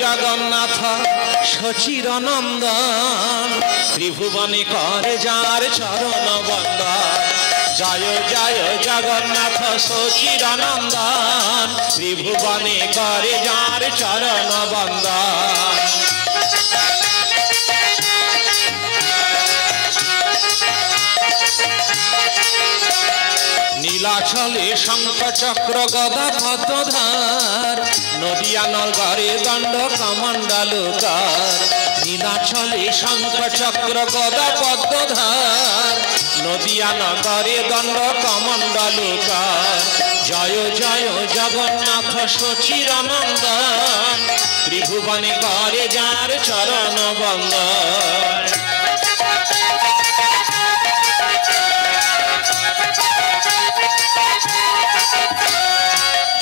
জগন্নাথ সচির নন্দন ত্রিভুবনে করে যার চরণ বন্দন জয় জয় জগন্নাথ সচির নন্দন ত্রিভুবনে করে যার চরণ বন্দন নীলাচলে শঙ্খ চক্র গদা পদ্মধার নদিয়া নগরে দণ্ড কমণ্ডলুকার নীলাচলে শঙ্খ চক্র গদা পদ্মধার নদিয়া নগরে দণ্ড কমণ্ডলুকার জয় জয় জগন্নাথ সচির নন্দন ত্রিভুবনে করে যার চরণ বন্দন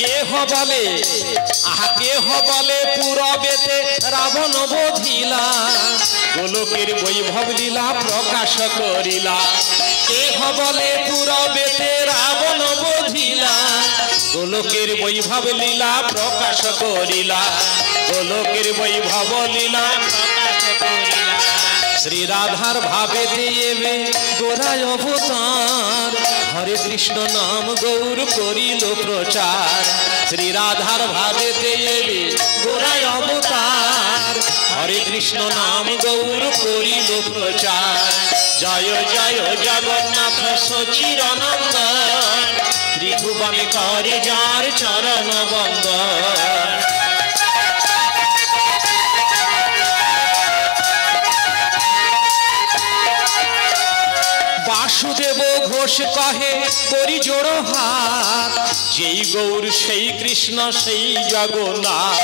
কেহ বলে কেহ বলে পুরবেতে রাবণ বধিলা গোলকের বৈভব লীলা প্রকাশ করিলা কেহ বলে পুরবেতে রাবণ বধিলা গোলকের বৈভব লীলা প্রকাশ করিলা গোলকের বৈভব লীলা প্রকাশ করিলা শ্রী রাধার ভাবে দেবে গোরায় অবতার হরে কৃষ্ণ নাম গৌর করিল প্রচার শ্রী রাধার ভাবে দেবে গোরায় অবতার হরে কৃষ্ণ নাম গৌর করিল প্রচার জয় জয় জগন্নাথ সচির নন্দন ত্রিভুবনে করে যার চরণ বন্দন বাসুদেব ঘোষ কহে করি জোড় হাত যেই গৌর সেই কৃষ্ণ সেই জগন্নাথ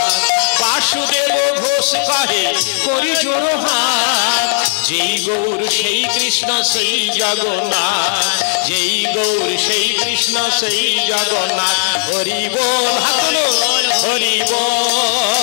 বাসুদেব ঘোষ কহে করি জোড় হাত যেই গৌর সেই কৃষ্ণ সেই জগন্নাথ যেই গৌর সেই কৃষ্ণ সেই জগন্নাথ হরি বল হাত হরি বল